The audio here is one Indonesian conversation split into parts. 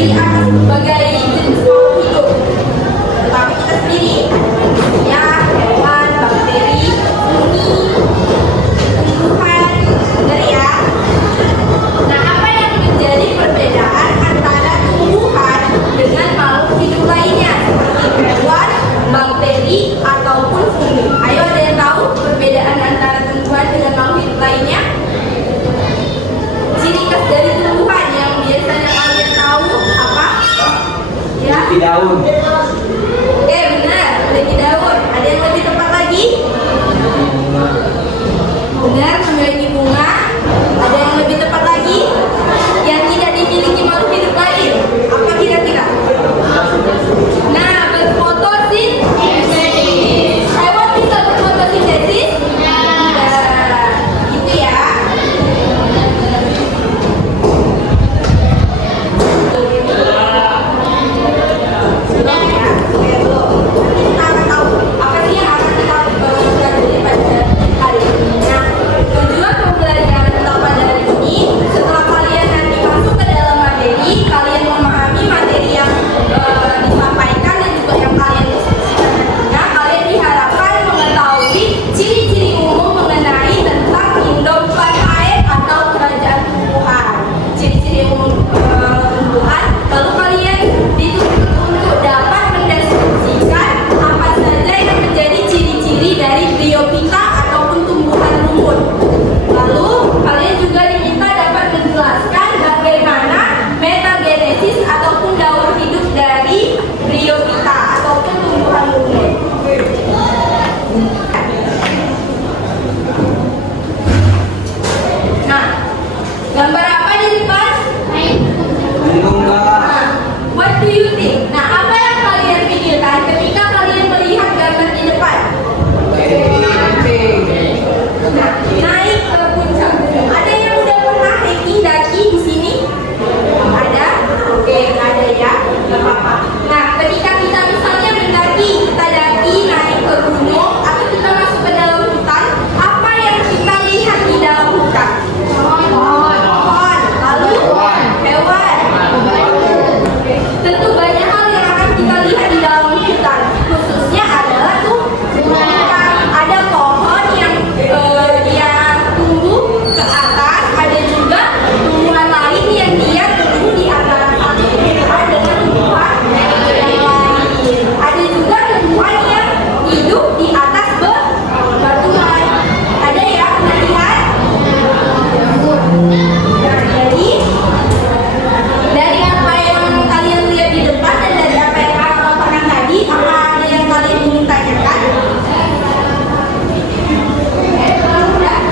terdiri atas berbagai jenis makhluk hidup, tetapi kita sendiri, manusia, hewan, bakteri, fungi, tumbuhan, benar ya. Nah, apa yang menjadi perbedaan antara tumbuhan dengan makhluk hidup lainnya seperti hewan, bakteri, ataupun fungi? Ayo, ada yang tahu perbedaan antara tumbuhan dengan makhluk hidup lainnya? Ciri khas dari tumbuhan yang biasanya kalian tahu apa? Ya? Di daun. Oke, benar, memiliki daun. Ada yang lebih tepat lagi? Benar, memiliki bunga. Ada yang lebih tepat lagi? Yang tidak dimiliki makhluk hidup lain. Apa kira-kira? Nah, berfotosintesis. Hewan bisa berfotosintesis? Nah, gitu ya. Belum ya? Oke, belum. Nanti kita akan tahu apa sih yang akan kita pelajari pada hari ini. Nah, tujuan pembelajaran kita pada hari ini, setelah kalian nanti masuk ke dalam materi, kalian memahami materi yang disampaikan dan juga yang kalian diskusikan nantinya, kalian diharapkan mengetahui ciri-ciri umum mengenai tentang Indophytae atau kerajaan tumbuhan. Ciri-ciri umum tumbuhan, lalu kalian dituntut untuk dapat mendeskripsikan apa saja yang menjadi ciri-ciri dari Bryophyta ataupun tumbuhan rumput. Lalu kalian juga diminta dapat menjelaskan bagaimana metagenesis ataupun daur hidup dari Bryophyta ataupun tumbuhan rumput. Nah, gambar apa di depan? Mendung Kak. Nah, what do you think? Nah, apa yang kalian pikirkan ketika kalian melihat gambar di depan? Nah, naik ke puncak gunung. Ada yang udah pernah hiking daki di sini? Ada? Oke, nggak ada ya? Nggak apa-apa. Nah, ketika kita misalnya mendaki, kita daki naik ke gunung atau kita masuk ke dalam hutan, apa yang kita lihat di dalam hutan? Pohon. Lalu hewan. Tentu banyak hal yang akan kita lihat di dalam hutan. Khususnya adalah tumbuhan. Ada pohon yang dia tumbuh ke atas, ada juga tumbuhan lain yang dia tumbuh di antara satu tumbuhan dengan tumbuhan yang lain. Ada juga tumbuhan yang hidup di atas bebatuan. Ada ya, pernah lihat? Nah, jadi dari apa yang kalian lihat di depan dan dari apa yang kalian lakukan tadi, apa ada yang kalian ingin tanyakan?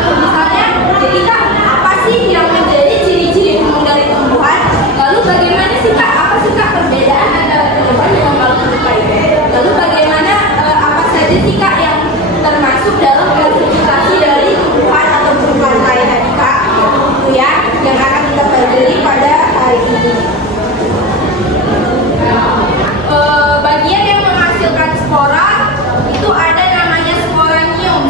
Misalnya, jadi Kak, apa sih yang menjadi ciri-ciri umum dari tumbuhan? Lalu bagaimana sih Kak, apa sih Kak perbedaan antara tumbuhan dengan makhluk hidup lainnya? Lalu bagaimana, apa saja sih Kak yang termasuk dalam klasifikasi dari tumbuhan atau tumbuhan lain tadi Kak? Itu ya, yang akan kita pelajari pada hari ini. Bagian yang menghasilkan spora itu ada namanya sporanium.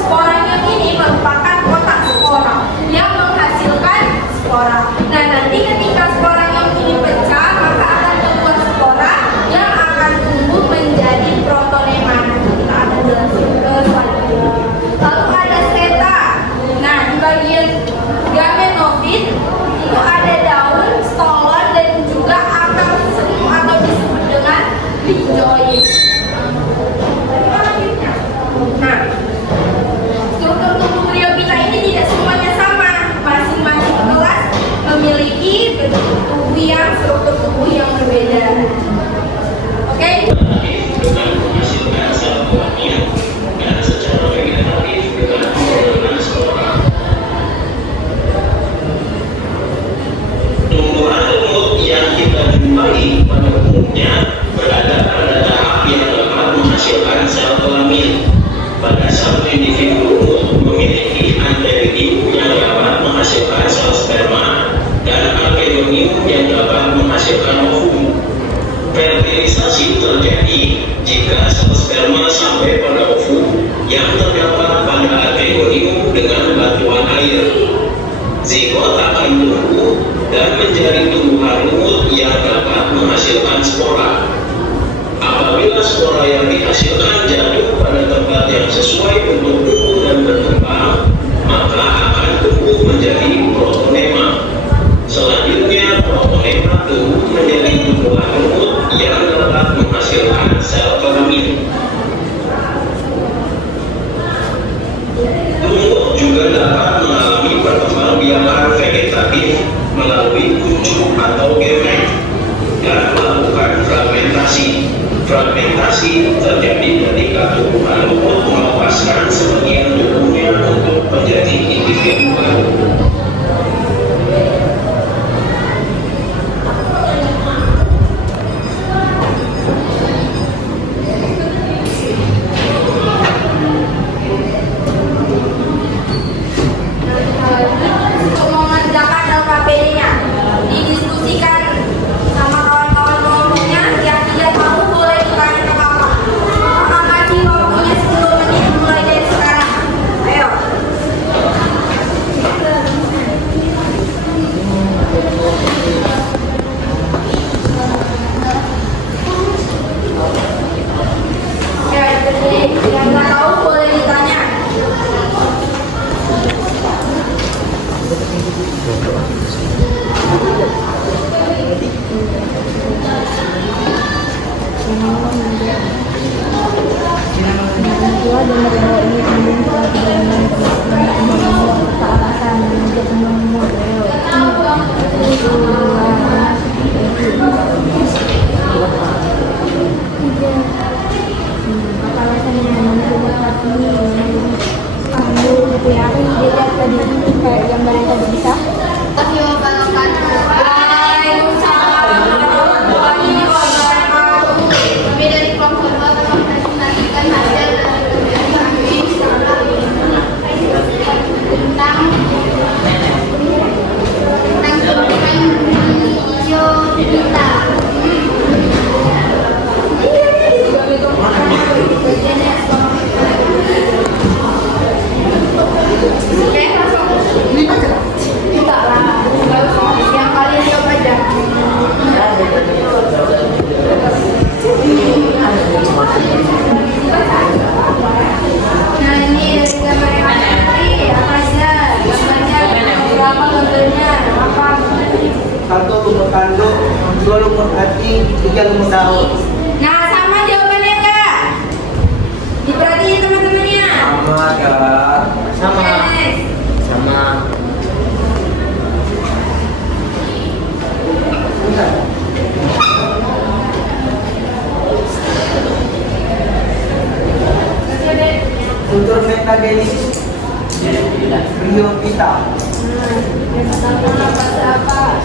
Sporanium ini merupakan kotak spora yang menghasilkan spora. Nah, nanti ketika sporanium ini pecah, maka akan membuat spora yang akan tumbuh menjadi protonema. Kita akan jelasin ke selanjutnya. Lalu ada seta. Nah, di bagian gametofit itu ada daun, stolon, dan juga akar semu atau disebut dengan rizoid. Nah, struktur tubuh Bryophyta ini tidak semuanya sama. Masing-masing kelas memiliki bentuk tubuh struktur tubuh yang berbeda. Oke? dengan menghasilkan sel buahnya dan secara vegetatif dengan menggunakan spora. Tumbuhan rumput yang kita jumpai pada umumnya berada pada tahap yang dapat menghasilkan sel kelamin. Pada satu individu rumput memiliki antheridium yang dapat menghasilkan sel sperma dan archaeonium yang dapat menghasilkan ovum. Fertilisasi terjadi jika sel sperma sampai pada ovum yang terdapat pada archaeonium dengan bantuan air. Zigot akan tumbuh dan menjadi tumbuhan rumput yang dapat menghasilkan spora. Apabila spora yang dihasilkan jatuh pada tempat yang sesuai untuk tumbuh dan berkembang, maka akan tumbuh menjadi protonema. Selanjutnya, protonema tumbuh menjadi tumbuhan lumut yang dapat menghasilkan sel kelamin. Lumut juga dapat mengalami perkembangbiakan vegetatif melalui kuncup atau gemet dan melakukan fragmentasi. Fragmentasi terjadi ketika tumbuhan lumut melepaskan sebagian tubuhnya untuk menjadi individu baru. Untuk mengerjakan LKPD-nya didiskusikan sama kawan-kawan kelompoknya. Yang tidak tahu boleh ditanya ke kakak. Kakak kasih waktunya 10 menit mulai dari sekarang. Ayo. Ya, jadi yang nggak tahu boleh ditanya. Waalaikumsalam warahmatullahi wabarakatuh. Kami dari kelompok 2 telah menantikan hasil dari kami tentang tumbuhan hijau kita. Enggak lah, yang kalian jawab aja. Nah ini dari gambar yang tadi apa aja gambarnya, berapa gambarnya, apa? 1 lumut tanduk, 2 lumut hati, 3 lumut daun. Nah sama jawabannya kak. Diperhatiin teman-temannya. Sama kak. Next. Sama. Kultur metagenesis Biopita. Yang pertama apa?